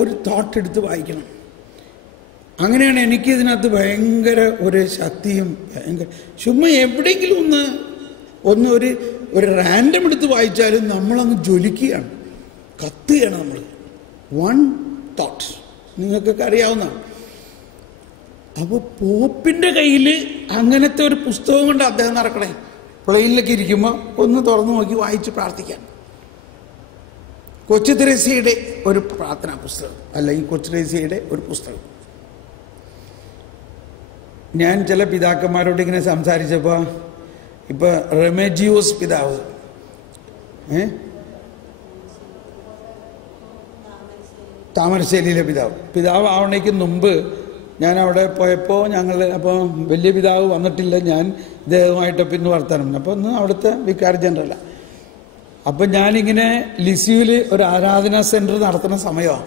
ഒരു തോട്ട് എടുത്ത് വായിക്കണം. അങ്ങനെയാണ് എനിക്കിതിനകത്ത് ഭയങ്കര ഒരു ശക്തിയും ഭയങ്കര ചുമ്മാ എവിടെയെങ്കിലും ഒന്ന് ഒരു റാൻഡം എടുത്ത് വായിച്ചാലും നമ്മളങ്ങ് ജ്വലിക്കുകയാണ്, കത്തുകയാണ് നമ്മൾ. വൺ തോട്ട് നിങ്ങൾക്കൊക്കെ അറിയാവുന്നതാണ്. അപ്പോൾ പോപ്പിൻ്റെ കയ്യിൽ അങ്ങനത്തെ ഒരു പുസ്തകം കൊണ്ട് അദ്ദേഹം നടക്കണേ. പ്ലെയിനിലൊക്കെ ഇരിക്കുമ്പോൾ ഒന്ന് തുറന്നു നോക്കി വായിച്ച് പ്രാർത്ഥിക്കാൻ. കൊച്ചു തെരേസയുടെ ഒരു പ്രാർത്ഥനാ പുസ്തകം അല്ലെങ്കിൽ കൊച്ചു തെരേസയുടെ ഒരു പുസ്തകം. ഞാൻ ചില പിതാക്കന്മാരോട് ഇങ്ങനെ സംസാരിച്ചപ്പോൾ, ഇപ്പൊ റെമേജിയോസ് പിതാവ്, താമരശ്ശേരിയിലെ പിതാവ് ആവണേക്ക് മുമ്പ് ഞാൻ അവിടെ പോയപ്പോൾ അപ്പോൾ വലിയ പിതാവ് വന്നിട്ടില്ല. ഞാൻ ഇദ്ദേഹമായിട്ട് പിന്നെ വർത്തമാനം. അപ്പോൾ ഒന്ന് അവിടുത്തെ വികാരി ജനറലാണ്. അപ്പം ഞാനിങ്ങനെ ലിസ്യുവിൽ ഒരു ആരാധനാ സെൻറ്റർ നടത്തുന്ന സമയമാണ്.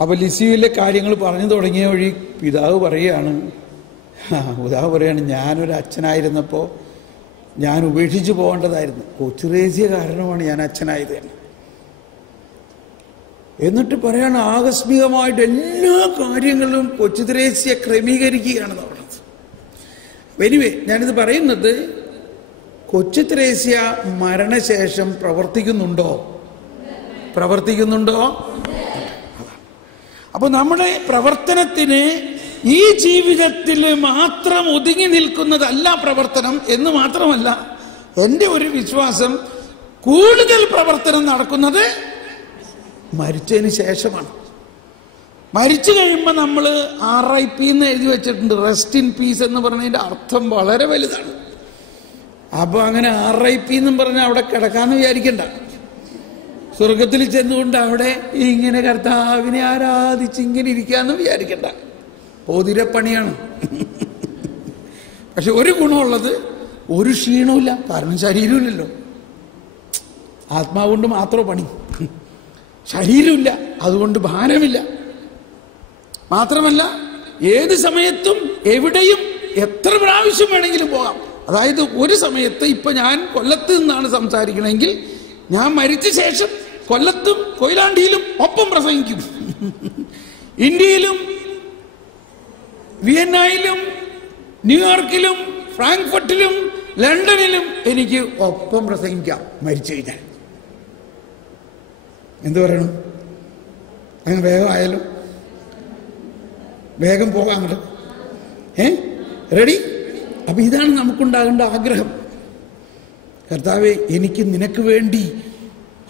അപ്പോൾ ലിസ്യുവിലെ കാര്യങ്ങൾ പറഞ്ഞു തുടങ്ങിയ വഴി പിതാവ് പറയുകയാണ്, ഞാനൊരു അച്ഛനായിരുന്നപ്പോൾ ഞാൻ ഉപേക്ഷിച്ച് പോകേണ്ടതായിരുന്നു. കൊച്ചുറേസ്യ കാരണമാണ് ഞാൻ അച്ഛനായത് തന്നെ. എന്നിട്ട് പറയാണ്, ആകസ്മികമായിട്ട് എല്ലാ കാര്യങ്ങളും കൊച്ചു തെരേസ്യ ക്രമീകരിക്കുകയാണെന്ന് പറഞ്ഞത്. എനിവേ, ഞാനിത് പറയുന്നത് കൊച്ചു തെരേസ്യ മരണശേഷം പ്രവർത്തിക്കുന്നുണ്ടോ? അപ്പൊ നമ്മുടെ പ്രവർത്തനത്തിന് ഈ ജീവിതത്തിൽ മാത്രം ഒതുങ്ങി നിൽക്കുന്നതല്ല പ്രവർത്തനം എന്ന് മാത്രമല്ല, എൻ്റെ ഒരു വിശ്വാസം കൂടുതൽ പ്രവർത്തനം നടക്കുന്നത് മരിച്ചതിന് ശേഷമാണ്. മരിച്ചു കഴിയുമ്പോൾ നമ്മൾ RIP എന്ന് എഴുതി വെച്ചിട്ടുണ്ട്, റെസ്റ്റ് ഇൻ പീസ് എന്ന് പറഞ്ഞതിൻ്റെ അർത്ഥം വളരെ വലുതാണ്. അപ്പോൾ അങ്ങനെ RIP എന്നും പറഞ്ഞാൽ അവിടെ കിടക്കാന്ന് വിചാരിക്കണ്ട. സ്വർഗത്തിൽ ചെന്നുകൊണ്ട് അവിടെ ഇങ്ങനെ കർത്താവിനെ ആരാധിച്ച് ഇങ്ങനെ ഇരിക്കാന്ന് വിചാരിക്കണ്ട. പോതിരപ്പണിയാണ്. പക്ഷെ ഒരു ഗുണമുള്ളത്, ഒരു ക്ഷീണമില്ല. കാരണം ശരീരമില്ലല്ലോ, ആത്മാവ് കൊണ്ട് മാത്രമേ പണി. ശരീരമില്ല, അതുകൊണ്ട് ഭാരമില്ല. മാത്രമല്ല ഏത് സമയത്തും എവിടെയും എത്ര പ്രാവശ്യം വേണമെങ്കിലും പോകാം. അതായത് ഒരു സമയത്ത് ഇപ്പൊ ഞാൻ കൊല്ലത്ത് നിന്നാണ് സംസാരിക്കണമെങ്കിൽ ഞാൻ മരിച്ച ശേഷം കൊല്ലത്തും കൊയിലാണ്ടിയിലും ഒപ്പം പ്രസംഗിക്കും. ഇന്ത്യയിലും വിയന്നയിലും ന്യൂയോർക്കിലും ഫ്രാങ്ക്ഫർട്ടിലും ലണ്ടനിലും എനിക്ക് ഒപ്പം പ്രസംഗിക്കാം മരിച്ചു കഴിഞ്ഞാൽ. എന്തു പറയണം? അങ്ങ് വേഗം ആയാലും വേഗം പോകാം അങ്ങോട്ട്. റെഡി? അപ്പൊ ഇതാണ് നമുക്കുണ്ടാകേണ്ട ആഗ്രഹം. കർത്താവേ, എനിക്ക് നിനക്ക് വേണ്ടി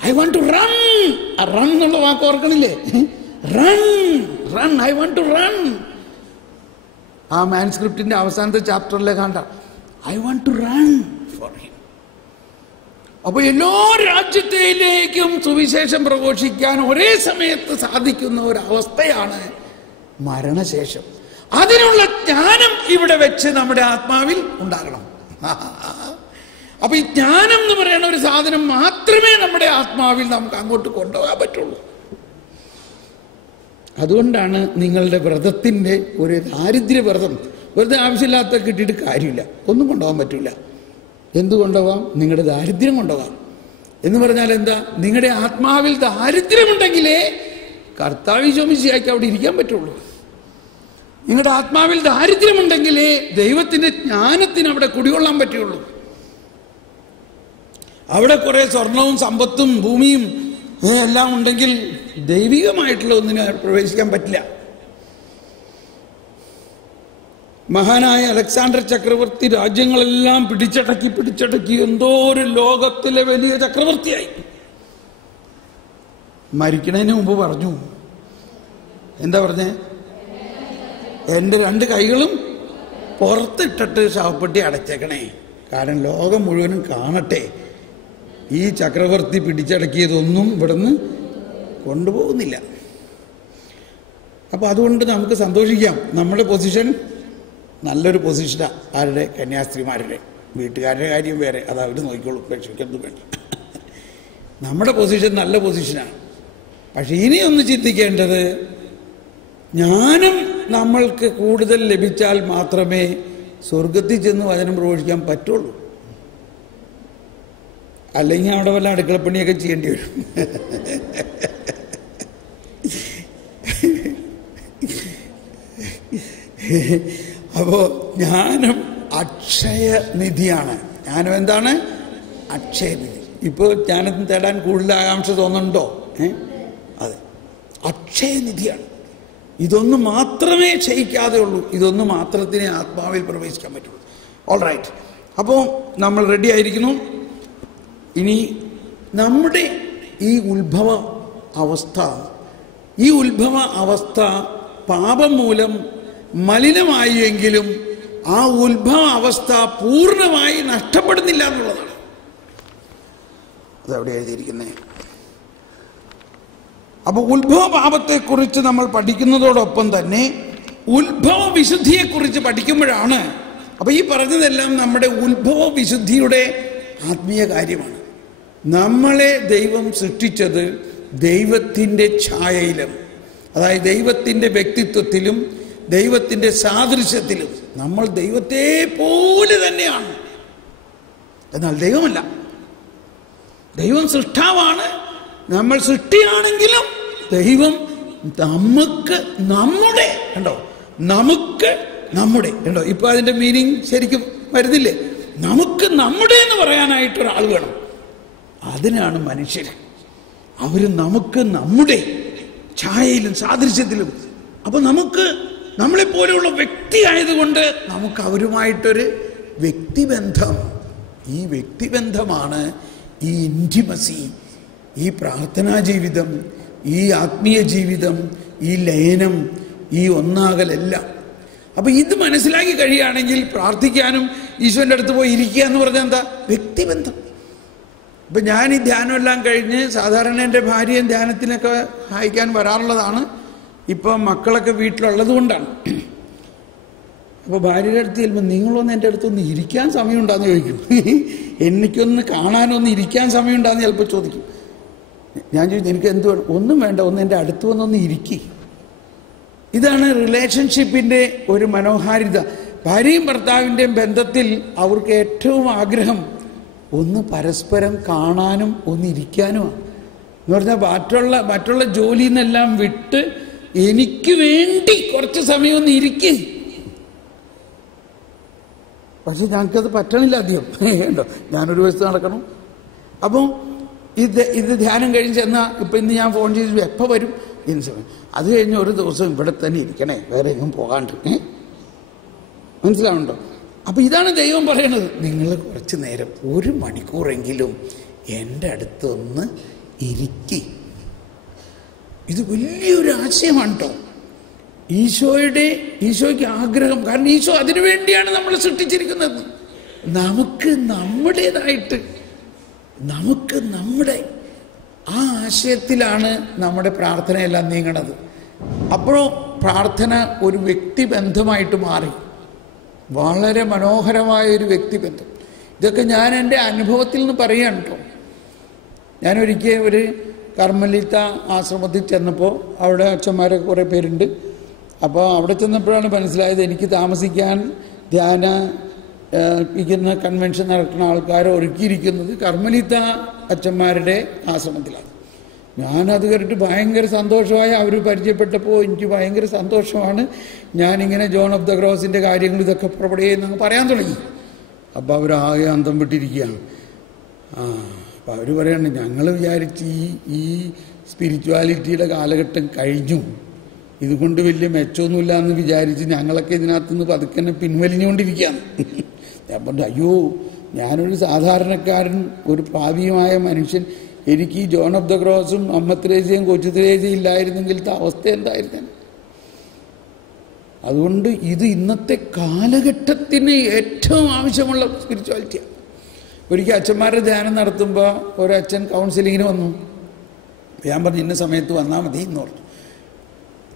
I want to run. Run എന്നുള്ള വാക്ക് ഓർക്കണില്ലേ? Run, I want to run. ആ മാൻസ്ക്രിപ്റ്റിന്റെ അവസാനത്തെ ചാപ്റ്ററിലെ കണ്ട I want to run for him. അപ്പൊ എല്ലാ രാജ്യത്തിലേക്കും സുവിശേഷം പ്രഘോഷിക്കാൻ ഒരേ സമയത്ത് സാധിക്കുന്ന ഒരവസ്ഥയാണ് മരണശേഷം. അതിനുള്ള ജ്ഞാനം ഇവിടെ വെച്ച് നമ്മുടെ ആത്മാവിൽ ഉണ്ടാകണം. അപ്പൊ ഈ ജ്ഞാനം എന്ന് പറയുന്ന ഒരു സാധനം മാത്രമേ നമ്മുടെ ആത്മാവിൽ നമുക്ക് അങ്ങോട്ട് കൊണ്ടുപോകാൻ പറ്റുള്ളൂ. അതുകൊണ്ടാണ് നിങ്ങളുടെ വ്രതത്തിന്റെ ഒരു ദാരിദ്ര്യ വ്രതം വെറുതെ ആവശ്യമില്ലാത്ത കിട്ടിയിട്ട് കാര്യമില്ല. ഒന്നും കൊണ്ടുപോകാൻ പറ്റില്ല. എന്തു കൊണ്ടുപോകാം? നിങ്ങളുടെ ദാരിദ്ര്യം കൊണ്ടുപോകാം. എന്ന് പറഞ്ഞാൽ എന്താ? നിങ്ങളുടെ ആത്മാവിൽ ദാരിദ്ര്യമുണ്ടെങ്കിലേ കർത്താവ് ശോമിശിയാക്കി അവിടെ ഇരിക്കാൻ പറ്റുള്ളൂ. നിങ്ങളുടെ ആത്മാവിൽ ദാരിദ്ര്യമുണ്ടെങ്കിലേ ദൈവത്തിന്റെ ജ്ഞാനത്തിന് അവിടെ കുടികൊള്ളാൻ പറ്റുള്ളൂ. അവിടെ കുറെ സ്വർണവും സമ്പത്തും ഭൂമിയും എല്ലാം ഉണ്ടെങ്കിൽ ദൈവികമായിട്ടുള്ള ഒന്നിനെ പ്രവേശിക്കാൻ പറ്റില്ല. മഹാനായ അലക്സാണ്ടർ ചക്രവർത്തി രാജ്യങ്ങളെല്ലാം പിടിച്ചടക്കി എന്തോ ഒരു ലോകത്തിലെ വലിയ ചക്രവർത്തിയായി. മരിക്കണതിന് മുമ്പ് പറഞ്ഞു, എന്താ പറഞ്ഞേ? എൻ്റെ 2 കൈകളും പുറത്തിട്ടിട്ട് ശവപ്പെട്ടി അടച്ചേക്കണേ, കാരണം ലോകം മുഴുവനും കാണട്ടെ. ഈ ചക്രവർത്തി പിടിച്ചടക്കിയതൊന്നും ഇവിടുന്ന് കൊണ്ടുപോകുന്നില്ല. അപ്പൊ അതുകൊണ്ട് നമുക്ക് സന്തോഷിക്കാം. നമ്മുടെ പൊസിഷൻ നല്ലൊരു പൊസിഷനാണ്. ആരുടെ? കന്യാസ്ത്രീമാരുടെ. വീട്ടുകാരുടെ കാര്യം വേറെ, അത് അവർ നോക്കിക്കോളും, രക്ഷിക്കുന്നത് വേണ്ടി. നമ്മുടെ പൊസിഷൻ നല്ല പൊസിഷനാണ്. പക്ഷെ ഇനി ഒന്ന് ചിന്തിക്കേണ്ടത്, ജ്ഞാനം നമ്മൾക്ക് കൂടുതൽ ലഭിച്ചാൽ മാത്രമേ സ്വർഗത്തിൽ ചെന്ന് വചനം പ്രഘോഷിക്കാൻ പറ്റുള്ളൂ. അല്ലെങ്കിൽ അവിടെ വല്ല അടുക്കളപ്പണിയൊക്കെ ചെയ്യേണ്ടി വരും. അപ്പോൾ ജ്ഞാനം അക്ഷയനിധിയാണ്. ജ്ഞാനം എന്താണ്? അക്ഷയനിധി. ഇപ്പോൾ ജ്ഞാനത്തിന് തേടാൻ കൂടുതൽ ആകാംക്ഷ തോന്നുന്നുണ്ടോ? അതെ, അക്ഷയനിധിയാണ്. ഇതൊന്നും മാത്രമേ ക്ഷയിക്കാതെ ഉള്ളൂ. ഇതൊന്നും മാത്രത്തിനെ ആത്മാവിൽ പ്രവേശിക്കാൻ പറ്റുള്ളൂ. ഓൾ റൈറ്റ്, അപ്പോൾ നമ്മൾ റെഡി ആയിരിക്കുന്നു. ഇനി നമ്മുടെ ഈ ഉത്ഭവ അവസ്ഥ പാപം മൂലം മലിനമായെങ്കിലും ആ ഉത്ഭവ അവസ്ഥ പൂർണ്ണമായി നഷ്ടപ്പെടുന്നില്ല എന്നുള്ളതാണ്. അതവിടെ എഴുതിയിരിക്കുന്നത്. അപ്പോൾ ഉത്ഭവ പാപത്തെക്കുറിച്ച് നമ്മൾ പഠിക്കുന്നതോടൊപ്പം തന്നെ ഉത്ഭവ വിശുദ്ധിയെക്കുറിച്ച് പഠിക്കുമ്പോഴാണ്, അപ്പോൾ ഈ പറഞ്ഞതെല്ലാം നമ്മുടെ ഉത്ഭവ വിശുദ്ധിയുടെ ആത്മീയ കാര്യമാണ്. നമ്മളെ ദൈവം സൃഷ്ടിച്ചത് ദൈവത്തിൻ്റെ ഛായയിലും, അതായത് ദൈവത്തിൻ്റെ വ്യക്തിത്വത്തിലും ദൈവത്തിൻ്റെ സാദൃശ്യത്തിലും. നമ്മൾ ദൈവത്തെ പോലെ തന്നെയാണ്, എന്നാൽ ദൈവമല്ല. ദൈവം സൃഷ്ടാവാണ്, നമ്മൾ സൃഷ്ടിയാണെങ്കിലും ദൈവം നമുക്ക് നമ്മുടെ ഇപ്പൊ അതിന്റെ മീനിങ് ശരിക്കും വരുന്നില്ലേ? നമുക്ക് നമ്മുടെ എന്ന് പറയാനായിട്ടൊരാൾ വേണം. അതിനാണ് മനുഷ്യർ. അവര് നമുക്ക് നമ്മുടെ ഛായയിലും സാദൃശ്യത്തിലും. അപ്പൊ നമുക്ക് നമ്മളെപ്പോലെയുള്ള വ്യക്തി ആയതുകൊണ്ട് നമുക്ക് അവരുമായിട്ടൊരു വ്യക്തിബന്ധം. ഈ വ്യക്തിബന്ധമാണ് ഈ ഇൻറ്റിമസി, ഈ പ്രാർത്ഥനാ ജീവിതം, ഈ ആത്മീയ ജീവിതം, ഈ ലയനം, ഈ ഒന്നാകലെല്ലാം. അപ്പൊ ഇത് മനസ്സിലാക്കി കഴിയുകയാണെങ്കിൽ പ്രാർത്ഥിക്കാനും ഈശോന്റെ അടുത്ത് പോയി ഇരിക്കുക എന്ന് പറഞ്ഞാൽ എന്താ? വ്യക്തിബന്ധം. ഇപ്പൊ ഞാൻ ഈ ധ്യാനമെല്ലാം കഴിഞ്ഞ് സാധാരണ എൻ്റെ ഭാര്യയും ധ്യാനത്തിനൊക്കെ സഹായിക്കാൻ വരാറുള്ളതാണ്. ഇപ്പൊ മക്കളൊക്കെ വീട്ടിലുള്ളത് കൊണ്ടാണ്. അപ്പോൾ ഭാര്യയുടെ അടുത്ത് ചെല്ലുമ്പോൾ നിങ്ങളൊന്ന് എൻ്റെ അടുത്തൊന്ന് ഇരിക്കാൻ സമയമുണ്ടാന്ന് ചോദിക്കും. എനിക്കൊന്ന് കാണാനൊന്ന് ഇരിക്കാൻ സമയമുണ്ടാന്ന് ചിലപ്പോൾ ചോദിക്കും. ഞാൻ ചോദിച്ചു എനിക്ക് എന്ത് വേണം? ഒന്നും വേണ്ട, ഒന്ന് എൻ്റെ അടുത്ത് വന്നൊന്ന് ഇരിക്കി. ഇതാണ് റിലേഷൻഷിപ്പിൻ്റെ ഒരു മനോഹാരിത. ഭാര്യയും ഭർത്താവിൻ്റെയും ബന്ധത്തിൽ അവർക്ക് ഏറ്റവും ആഗ്രഹം ഒന്ന് പരസ്പരം കാണാനും ഒന്നിരിക്കാനുമാണ്. എന്ന് പറഞ്ഞാൽ മറ്റുള്ള ജോലിയിൽ നിന്നെല്ലാം വിട്ട് എനിക്ക് വേണ്ടി കുറച്ച് സമയം ഒന്ന് ഇരിക്കേ. പക്ഷെ ഞങ്ങൾക്കത് പറ്റണില്ല അധികം. ഉണ്ടോ, ഞാനൊരു വശത്ത് നടക്കണം. അപ്പം ഇത് ധ്യാനം കഴിഞ്ഞ് ചെന്നാൽ ഇപ്പം ഇന്ന് ഞാൻ ഫോൺ ചെയ്ത് എപ്പോൾ വരും ഇന്ന് സമയം, അത് കഴിഞ്ഞ് ഒരു ദിവസം ഇവിടെ തന്നെ ഇരിക്കണേ, വേറെ എങ്ങും പോകാണ്ട്. മനസ്സിലാവുന്നുണ്ടോ? അപ്പം ഇതാണ് ദൈവം പറയണത്, നിങ്ങൾ കുറച്ച് നേരം 1 മണിക്കൂറെങ്കിലും എൻ്റെ അടുത്തൊന്ന് ഇരിക്കി. ഇത് വലിയൊരു ആശയമാണ് കേട്ടോ. ഈശോയ്ക്ക് ആഗ്രഹം, കാരണം ഈശോ അതിനു വേണ്ടിയാണ് നമ്മൾ സൃഷ്ടിച്ചിരിക്കുന്നത്. നമുക്ക് നമ്മുടേതായിട്ട്, നമുക്ക് നമ്മുടെ ആ ആശയത്തിലാണ് നമ്മുടെ പ്രാർത്ഥനയെല്ലാം നീങ്ങണത്. അപ്പോഴോ പ്രാർത്ഥന ഒരു വ്യക്തിബന്ധമായിട്ട് മാറി, വളരെ മനോഹരമായൊരു വ്യക്തിബന്ധം. ഇതൊക്കെ ഞാൻ എൻ്റെ അനുഭവത്തിൽ നിന്ന് പറയുകയാണ് കേട്ടോ. ഞാനൊരിക്കൽ ഒരു കർമ്മലിത്ത ആശ്രമത്തിൽ ചെന്നപ്പോൾ അവിടെ അച്ഛന്മാരൊക്കെ കുറേ പേരുണ്ട്. അപ്പോൾ അവിടെ ചെന്നപ്പോഴാണ് മനസ്സിലായത് എനിക്ക് താമസിക്കാൻ ധ്യാനിക്കുന്ന കൺവെൻഷൻ നടക്കുന്ന ആൾക്കാരെ ഒരുക്കിയിരിക്കുന്നത് കർമ്മലിത്ത അച്ഛന്മാരുടെ ആശ്രമത്തിലാണ്. ഞാനത് കേട്ടിട്ട് ഭയങ്കര സന്തോഷമായി. അവർ പരിചയപ്പെട്ടപ്പോൾ എനിക്ക് ഭയങ്കര സന്തോഷമാണ്. ഞാനിങ്ങനെ ജോൺ ഓഫ് ദ ക്രോസിൻ്റെ കാര്യങ്ങൾ ഇതൊക്കെ പുറപ്പെടുകയെന്നങ്ങ് പറയാൻ തുടങ്ങി. അപ്പോൾ അവരാകെ അന്തം വിട്ടിരിക്കുകയാണ്. അപ്പോൾ അവർ പറയാണ്, ഞങ്ങൾ വിചാരിച്ച് ഈ സ്പിരിച്വാലിറ്റിയുടെ കാലഘട്ടം കഴിഞ്ഞു, ഇതുകൊണ്ട് വലിയ മെച്ചമൊന്നുമില്ല എന്ന് വിചാരിച്ച് ഞങ്ങളൊക്കെ ഇതിനകത്തുനിന്ന് പതുക്കെ പിൻവലിഞ്ഞുകൊണ്ടിരിക്കുകയാണ്. ഞാൻ പറഞ്ഞു, അയ്യോ, ഞാനൊരു സാധാരണക്കാരൻ, ഒരു പാപിയുമായ മനുഷ്യൻ, എനിക്ക് ഈ ജോൺ ഓഫ് ദ ക്രോസും അമ്മ ത്രേസ്യയും കൊച്ചു ത്രേസ്യയും ഇല്ലായിരുന്നെങ്കിലത്തെ അവസ്ഥ എന്തായിരുന്നു? അതുകൊണ്ട് ഇത് ഇന്നത്തെ കാലഘട്ടത്തിന് ഏറ്റവും ആവശ്യമുള്ള സ്പിരിച്വാലിറ്റിയാണ്. ഒരിക്കൽ അച്ഛന്മാരുടെ ധ്യാനം നടത്തുമ്പോൾ ഒരച്ഛൻ കൗൺസിലിങ്ങിന് വന്നു. ഞാൻ പറഞ്ഞു ഇന്ന സമയത്ത് വന്നാൽ മതി എന്ന് പറഞ്ഞു.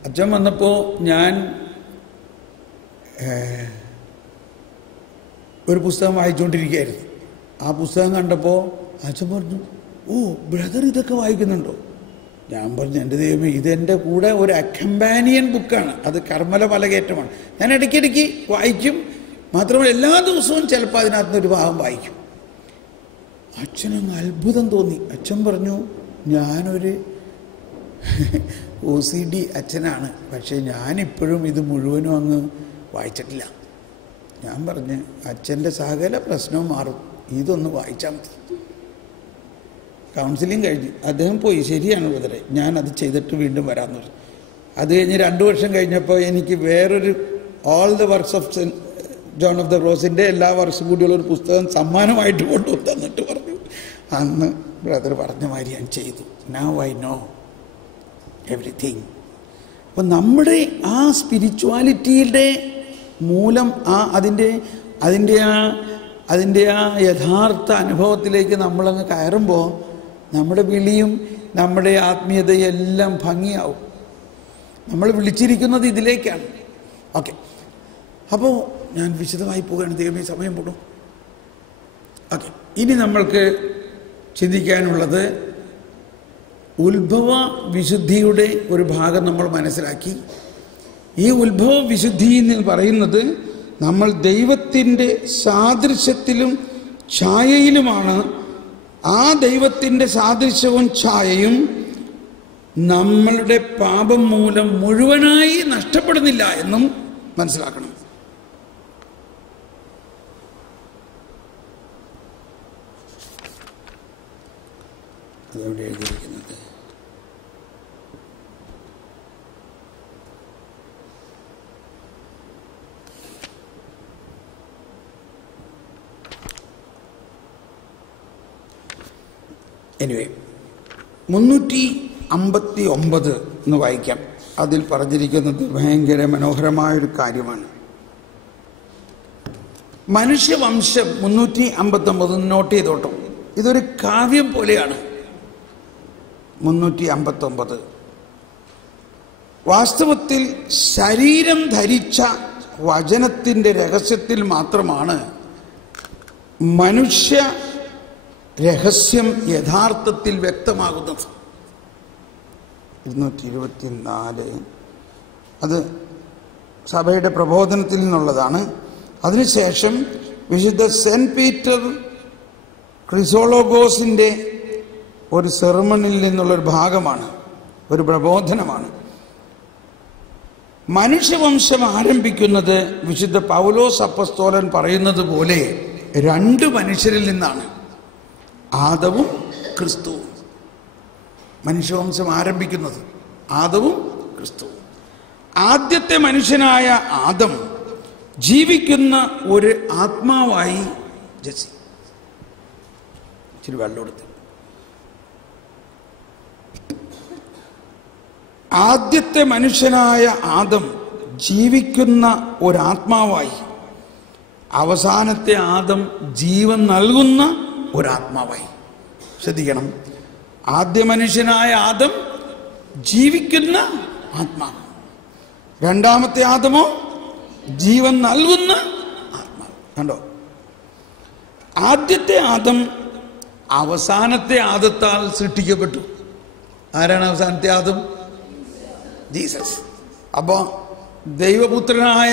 അച്ഛൻ വന്നപ്പോൾ ഞാൻ ഒരു പുസ്തകം വായിച്ചുകൊണ്ടിരിക്കുകയായിരുന്നു. ആ പുസ്തകം കണ്ടപ്പോൾ അച്ഛൻ പറഞ്ഞു, ഓ ബ്രദർ ഇതൊക്കെ വായിക്കുന്നുണ്ടോ? ഞാൻ പറഞ്ഞു, എൻ്റെ ദൈവമേ, ഇതെൻ്റെ കൂടെ ഒരു അക്കമ്പാനിയൻ ബുക്കാണ്, അത് കർമ്മല പലകേറ്റമാണ്. ഞാൻ ഇടയ്ക്കിടയ്ക്ക് വായിക്കും, മാത്രമല്ല എല്ലാ ദിവസവും ചിലപ്പോൾ അതിനകത്തുനിന്നൊരു ഭാഗം വായിക്കും. അച്ഛനങ്ങ് അത്ഭുതം തോന്നി. അച്ഛൻ പറഞ്ഞു, ഞാനൊരു OCD അച്ഛനാണ്. പക്ഷേ ഞാനിപ്പോഴും ഇത് മുഴുവനും അങ്ങ് വായിച്ചിട്ടില്ല. ഞാൻ പറഞ്ഞ് അച്ഛൻ്റെ സകല പ്രശ്നവും മാറും, ഇതൊന്ന് വായിച്ചാൽ മതി. കൗൺസിലിംഗ് കഴിഞ്ഞ് അദ്ദേഹം പോയി. ശരിയാണ് ബ്രദറെ, ഞാനത് ചെയ്തിട്ട് വീണ്ടും വരാമെന്ന് പറഞ്ഞു. അത് കഴിഞ്ഞ് 2 വർഷം കഴിഞ്ഞപ്പോൾ എനിക്ക് വേറൊരു all the works of John of the ക്രോസിൻ്റെ എല്ലാ വർഷവും കൂടിയുള്ളൊരു പുസ്തകം സമ്മാനമായിട്ട് കൊണ്ടുവന്ന് തന്നിട്ട് പറഞ്ഞു, അന്ന് ബ്രദർ പറഞ്ഞ മാതിരി ഞാൻ ചെയ്തു. Now I know everything. അപ്പം നമ്മുടെ ആ സ്പിരിച്വാലിറ്റിയുടെ മൂലം അതിൻ്റെ ആ യഥാർത്ഥ അനുഭവത്തിലേക്ക് നമ്മളങ്ങ് കയറുമ്പോൾ നമ്മുടെ വിളിയും നമ്മുടെ ആത്മീയതയും എല്ലാം ഭംഗിയാവും. നമ്മൾ വിളിച്ചിരിക്കുന്നത് ഇതിലേക്കാണ്. ഓക്കെ, അപ്പോൾ ഞാൻ വിശദമായി പോവുകയാണ്. ദൈവമേ സമയം പോടും. ഓക്കെ, ഇനി നമ്മൾക്ക് ചിന്തിക്കാനുള്ളത് ഉത്ഭവ വിശുദ്ധിയുടെ ഒരു ഭാഗം നമ്മൾ മനസ്സിലാക്കി. ഈ ഉത്ഭവ വിശുദ്ധി എന്ന് പറയുന്നത് നമ്മൾ ദൈവത്തിൻ്റെ സാദൃശ്യത്തിലും ഛായയിലുമാണ്. ആ ദൈവത്തിൻ്റെ സാദൃശ്യവും ഛായയും നമ്മളുടെ പാപം മൂലം മുഴുവനായി നഷ്ടപ്പെടുന്നില്ല എന്നും മനസ്സിലാക്കണം. അതെവിടെ എഴുതിയിരിക്കുന്നത്? എനിവേ 359 എന്ന് വായിക്കാം. അതിൽ പറഞ്ഞിരിക്കുന്നത് ഭയങ്കര മനോഹരമായൊരു കാര്യമാണ്. മനുഷ്യവംശം 359 നോട്ട് ചെയ്തോട്ടോ. ഇതൊരു കാവ്യം പോലെയാണ്. 359 വാസ്തവത്തിൽ ശരീരം ധരിച്ച വചനത്തിൻ്റെ രഹസ്യത്തിൽ മാത്രമാണ് മനുഷ്യ രഹസ്യം യഥാർത്ഥത്തിൽ വ്യക്തമാകുന്നത്. 224 അത് സഭയുടെ പ്രബോധനത്തിൽ നിന്നുള്ളതാണ്. അതിനുശേഷം വിശുദ്ധ സെന്റ് പീറ്റർ ക്രിസോളോഗോസിൻ്റെ ഒരു സെർമണിൽ നിന്നുള്ളൊരു ഭാഗമാണ്, ഒരു പ്രബോധനമാണ്. മനുഷ്യവംശം ആരംഭിക്കുന്നത് വിശുദ്ധ പൗലോസ് അപ്പസ്തോലൻ പറയുന്നത് പോലെ 2 മനുഷ്യരിൽ നിന്നാണ്, ആദവും ക്രിസ്തുവും. മനുഷ്യവംശം ആരംഭിക്കുന്നത് ആദവും ക്രിസ്തുവും. ആദ്യത്തെ മനുഷ്യനായ ആദം ജീവിക്കുന്ന ഒരു ആത്മാവായി ജസി ഇച്ചിരി വെള്ളമെടുത്ത്. ആദ്യത്തെ മനുഷ്യനായ ആദം ജീവിക്കുന്ന ഒരാത്മാവായി, അവസാനത്തെ ആദം ജീവൻ നൽകുന്ന ഒരാത്മാവായി. ശ്രദ്ധിക്കണം, ആദ്യ മനുഷ്യനായ ആദം ജീവിക്കുന്ന ആത്മാവ്, രണ്ടാമത്തെ ആദമോ ജീവൻ നൽകുന്ന ആത്മാവ്. കണ്ടോ, ആദ്യത്തെ ആദം അവസാനത്തെ ആദത്താൽ സൃഷ്ടിക്കപ്പെട്ടു. ആരാണ് അവസാനത്തെ ആദം? ജീസസ്. അപ്പോൾ ദൈവപുത്രനായ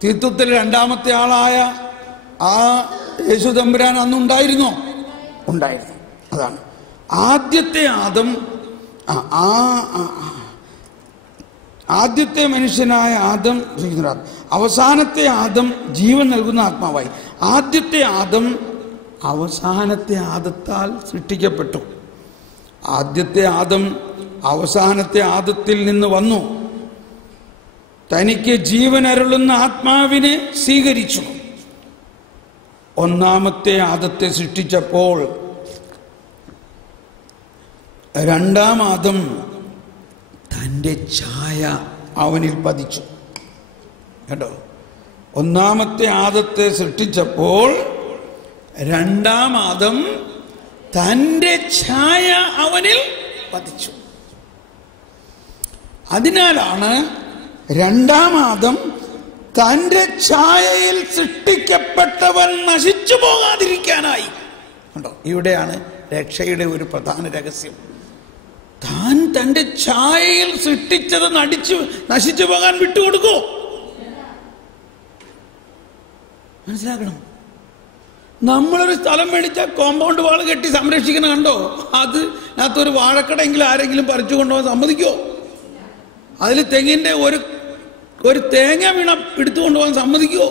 ത്രിത്വത്തിൽ 2ാമത്തെ ആളായ ആ യേശു തമ്പുരാൻ അന്നുണ്ടായിരുന്നോ? ഉണ്ടായിരുന്നു. അതാണ് ആദ്യത്തെ ആദം. ആദ്യത്തെ മനുഷ്യനായ ആദം, അവസാനത്തെ ആദം ജീവൻ നൽകുന്ന ആത്മാവായി. ആദ്യത്തെ ആദം അവസാനത്തെ ആദത്താൽ സൃഷ്ടിക്കപ്പെട്ടു. ആദ്യത്തെ ആദം അവസാനത്തെ ആദത്തിൽ നിന്ന് വന്നു. തനിക്ക് ജീവൻ അരുളുന്ന ആത്മാവിനെ സ്വീകരിച്ചു. 1ാമത്തെ ആദത്തെ സൃഷ്ടിച്ചപ്പോൾ 2ാം ആദം തൻ്റെ ഛായ അവനിൽ പതിച്ചു. കേട്ടോ, 1ാമത്തെ ആദത്തെ സൃഷ്ടിച്ചപ്പോൾ 2ാം ആദം തൻ്റെ ഛായ അവനിൽ പതിച്ചു. അതിനാലാണ് 2ാം ആദം തൻ്റെ ഛായയിൽ സൃഷ്ടിക്കപ്പെട്ടവൻ നശിച്ചു പോകാതിരിക്കാനായി. കണ്ടോ, ഇവിടെയാണ് രക്ഷയുടെ ഒരു പ്രധാന രഹസ്യം. താൻ തൻ്റെ ഛായയിൽ സൃഷ്ടിച്ചത് നശിച്ചു പോകാൻ വിട്ടുകൊടുക്കോ? മനസ്സിലാക്കണം. നമ്മളൊരു സ്ഥലം മേടിച്ചാൽ കോമ്പൗണ്ട് വാൾ കെട്ടി സംരക്ഷിക്കണ കണ്ടോ? അതിനകത്തൊരു വാഴക്കടെങ്കിലും ആരെങ്കിലും പറിച്ചു കൊണ്ടുപോകാൻ സമ്മതിക്കോ? അതിൽ തെങ്ങിന്റെ ഒരു തേങ്ങ വീണ എടുത്തു കൊണ്ടുപോകാൻ സമ്മതിക്കോ?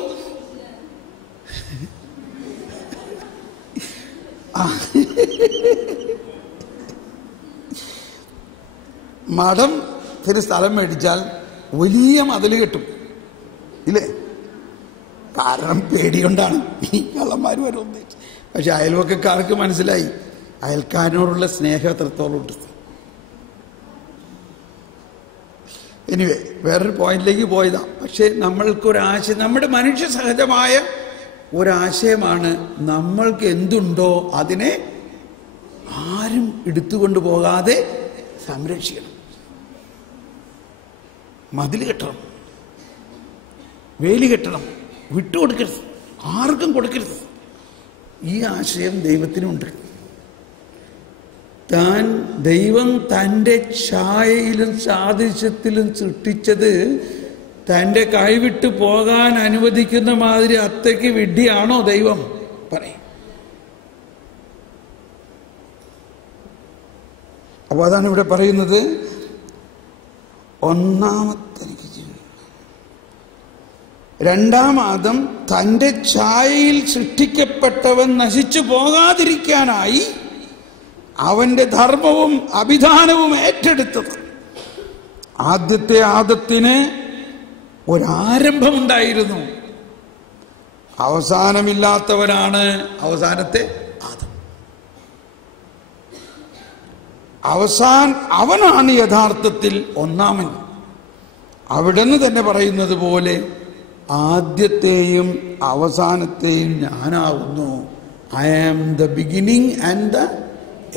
മഠത്തിന് സ്ഥലം മേടിച്ചാൽ വലിയ മതിൽ കെട്ടും, ഇല്ലേ? കാരണം പേടികൊണ്ടാണ് ഈ കള്ളന്മാർ വരുന്നത്. പക്ഷെ അയൽവക്കക്കാർക്ക് മനസ്സിലായി അയൽക്കാരനോടുള്ള സ്നേഹം എത്രത്തോളം ഉണ്ട്. എനിവേ, വേറൊരു പോയിന്റിലേക്ക് പോയതാ. പക്ഷെ നമ്മൾക്കൊരാശയം, നമ്മുടെ മനുഷ്യ സഹജമായ ഒരാശയമാണ്, നമ്മൾക്ക് എന്തുണ്ടോ അതിനെ ആരും എടുത്തുകൊണ്ട് പോകാതെ സംരക്ഷിക്കണം. മതിൽ കെട്ടണം, വേലി കെട്ടണം, വിട്ടുകൊടുക്കരുത്, ആർക്കും കൊടുക്കരുത്. ഈ ആശയം ദൈവത്തിനുണ്ട്. ദൈവം തൻ്റെ ഛായയിലും സാദൃശ്യത്തിലും സൃഷ്ടിച്ചത് തൻ്റെ കൈവിട്ട് പോകാൻ അനുവദിക്കുന്ന മാതിരി അത്രയ്ക്ക് വിഡ്ഢിയാണോ ദൈവം? പറയും. അപ്പോൾ അതാണ് ഇവിടെ പറയുന്നത്. രണ്ടാം ആദം തൻ്റെ ഛായയിൽ സൃഷ്ടിക്കപ്പെട്ടവൻ നശിച്ചു പോകാതിരിക്കാനായി അവന്റെ ധർമ്മവും അഭിധാനവും ഏറ്റെടുത്തത്. ആദ്യത്തെ ആദത്തിന് ഒരാരംഭമുണ്ടായിരുന്നു. അവസാനമില്ലാത്തവനാണ് അവസാനത്തെ ആദം. അവനാണ് യഥാർത്ഥത്തിൽ ഒന്നാമൻ. അവിടുന്ന് തന്നെ പറയുന്നത് പോലെ ആദ്യത്തെയും അവസാനത്തെയും ഞാനാവുന്നു. I am the beginning and the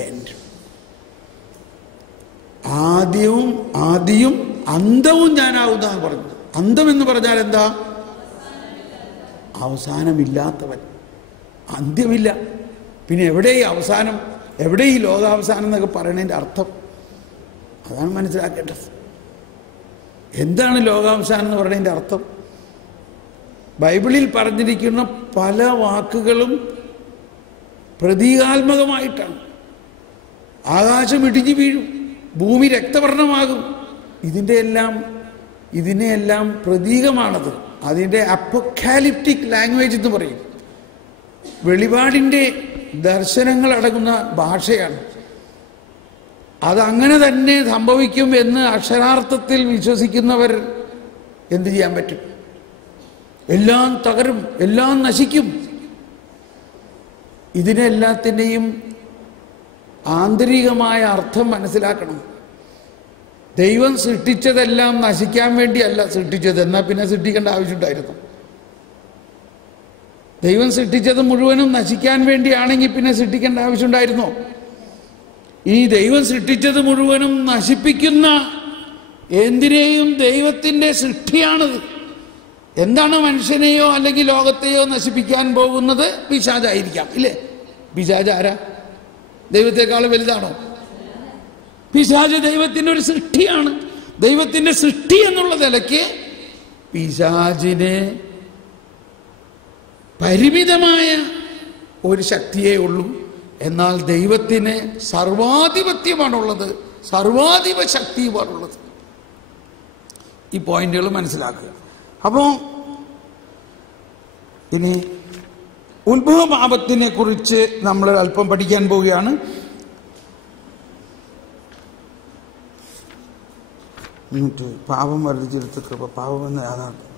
end. ആദിയും അന്തവും ഞാനാവുന്നതാണ് പറഞ്ഞത്. അന്തം എന്ന് പറഞ്ഞാൽ എന്താ? അവസാനമില്ലാത്തവൻ, അന്ത്യമില്ല. പിന്നെ എവിടെ ഈ അവസാനം, എവിടെ ഈ ലോകാവസാനം എന്നൊക്കെ പറയണതിൻ്റെ അർത്ഥം? അതാണ് മനസ്സിലാക്കേണ്ടത്. എന്താണ് ലോകാവസാനം എന്ന് പറയുന്നതിൻ്റെ അർത്ഥം? ബൈബിളിൽ പറഞ്ഞിരിക്കുന്ന പല വാക്കുകളും പ്രതീകാത്മകമായിട്ടാണ്. ആകാശം ഇടിഞ്ഞു വീഴും, ഭൂമി രക്തവർണ്ണമാകും. ഇതിനെയെല്ലാം പ്രതീകമാണത്. അതിൻ്റെ അപ്പോക്കാലിപ്റ്റിക് ലാംഗ്വേജ് എന്ന് പറയും. വെളിപാടിൻ്റെ ദർശനങ്ങൾ അടങ്ങുന്ന ഭാഷയാണ്. അതങ്ങനെ തന്നെ സംഭവിക്കും എന്ന് അക്ഷരാർത്ഥത്തിൽ വിശ്വസിക്കുന്നവർ എന്ത് ചെയ്യാൻ പറ്റും? എല്ലാം തകരും, എല്ലാം നശിക്കും. ഇതിനെല്ലാത്തിൻ്റെയും ആന്തരികമായ അർത്ഥം മനസ്സിലാക്കണം. ദൈവം സൃഷ്ടിച്ചതെല്ലാം നശിക്കാൻ വേണ്ടിയല്ല സൃഷ്ടിച്ചത്. എന്നാൽ പിന്നെ സൃഷ്ടിക്കേണ്ട ആവശ്യമുണ്ടായിരുന്നു? ദൈവം സൃഷ്ടിച്ചത് മുഴുവനും നശിക്കാൻ വേണ്ടിയാണെങ്കിൽ പിന്നെ സൃഷ്ടിക്കേണ്ട ആവശ്യമുണ്ടായിരുന്നോ? ഈ ദൈവം സൃഷ്ടിച്ചത് മുഴുവനും നശിപ്പിക്കുന്ന എന്തിനേയും ദൈവത്തിൻ്റെ സൃഷ്ടിയാണത്. എന്താണ് മനുഷ്യനെയോ അല്ലെങ്കിൽ ലോകത്തെയോ നശിപ്പിക്കാൻ പോകുന്നത്? പിശാചായിരിക്കാം, ഇല്ലേ? പിശാച് ആരാ? ദൈവത്തെക്കാൾ വലുതാണോ? പിശാച് ദൈവത്തിൻ്റെ ഒരു സൃഷ്ടിയാണ്. ദൈവത്തിൻ്റെ സൃഷ്ടി എന്നുള്ള നിലയ്ക്ക് പിശാചിന് പരിമിതമായ ഒരു ശക്തിയേ ഉള്ളൂ. എന്നാൽ ദൈവത്തിന് സർവാധിപത്യമാണുള്ളത്, സർവാധിപ ശക്തിയുമാണുള്ളത്. ഈ പോയിന്റുകൾ മനസ്സിലാക്കുക. അപ്പോൾ ഇനി ഉത്ഭവപാപത്തിനെ കുറിച്ച് നമ്മൾ അല്പം പഠിക്കാൻ പോവുകയാണ്. പാപം വർദ്ധിച്ചെടുത്തൊക്കെ പാപം എന്ന യാഥാർത്ഥ്യം.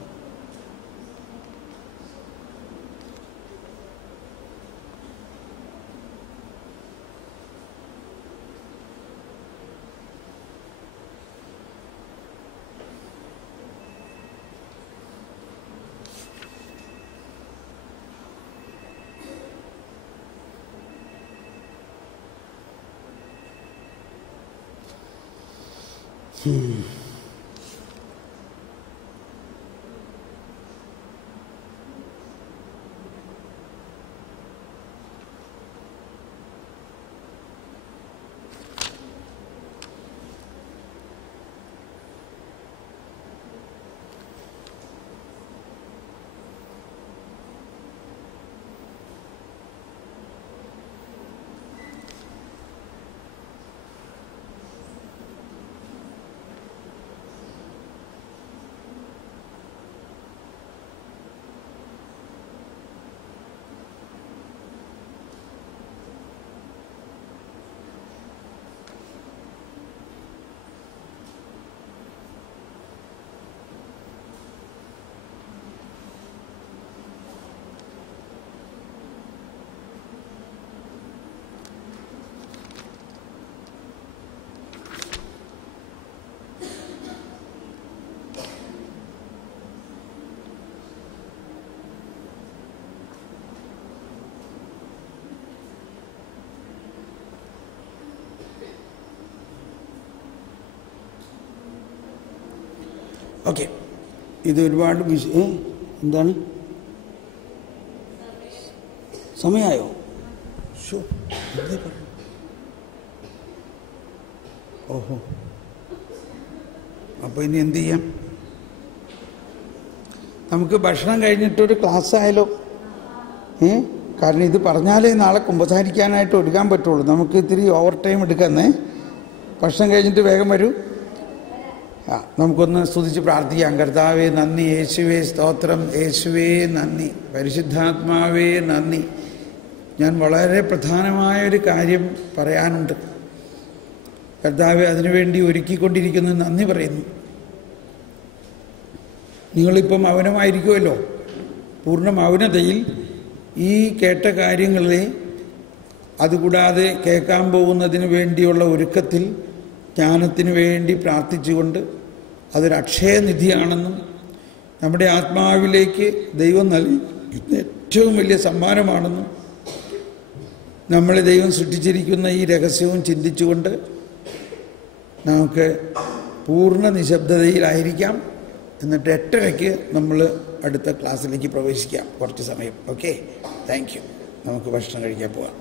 ഓക്കെ, ഇത് ഒരുപാട് എന്താണ് സമയമായോ? ഓഹോ, അപ്പോൾ ഇനി എന്ത് ചെയ്യാം? നമുക്ക് ഭക്ഷണം കഴിഞ്ഞിട്ടൊരു ക്ലാസ് ആയാലോ? കാരണം ഇത് പറഞ്ഞാലേ നാളെ കുമ്പസാരിക്കാനായിട്ട് എടുക്കാൻ പറ്റുള്ളൂ. നമുക്ക് ഇത്തിരി ഓവർ ടൈം എടുക്കുന്നേ. ഭക്ഷണം കഴിഞ്ഞിട്ട് വേഗം വരൂ. നമുക്കൊന്ന് സ്തുതിച്ച് പ്രാർത്ഥിക്കാം. കർത്താവേ നന്ദി, യേശുവേ സ്തോത്രം, യേശുവേ നന്ദി, പരിശുദ്ധാത്മാവേ നന്ദി. ഞാൻ വളരെ പ്രധാനമായൊരു കാര്യം പറയാനുണ്ട്. കർത്താവെ അതിനുവേണ്ടി ഒരുക്കിക്കൊണ്ടിരിക്കുന്നത് നന്ദി പറയുന്നു. നിങ്ങളിപ്പം മൗനമായിരിക്കുമല്ലോ. പൂർണ്ണ മൗനതയിൽ ഈ കേട്ട കാര്യങ്ങളെ അതുകൂടാതെ കേൾക്കാൻ പോകുന്നതിന് വേണ്ടിയുള്ള ഒരുക്കത്തിൽ ജ്ഞാനത്തിന് വേണ്ടി പ്രാർത്ഥിച്ചുകൊണ്ട് അതൊരു അക്ഷയനിധിയാണെന്നും നമ്മുടെ ആത്മാവിലേക്ക് ദൈവം നൽകുന്ന ഏറ്റവും വലിയ സമ്മാനമാണെന്നും നമ്മളെ ദൈവം സൃഷ്ടിച്ചിരിക്കുന്ന ഈ രഹസ്യവും ചിന്തിച്ചുകൊണ്ട് നമുക്ക് പൂർണ്ണ നിശബ്ദതയിലായിരിക്കാം. എന്നിട്ട് 8:30 നമ്മൾ അടുത്ത ക്ലാസ്സിലേക്ക് പ്രവേശിക്കാം. കുറച്ച് സമയം. Okay, thank you. നമുക്ക് ഭക്ഷണം കഴിക്കാൻ പോകാം.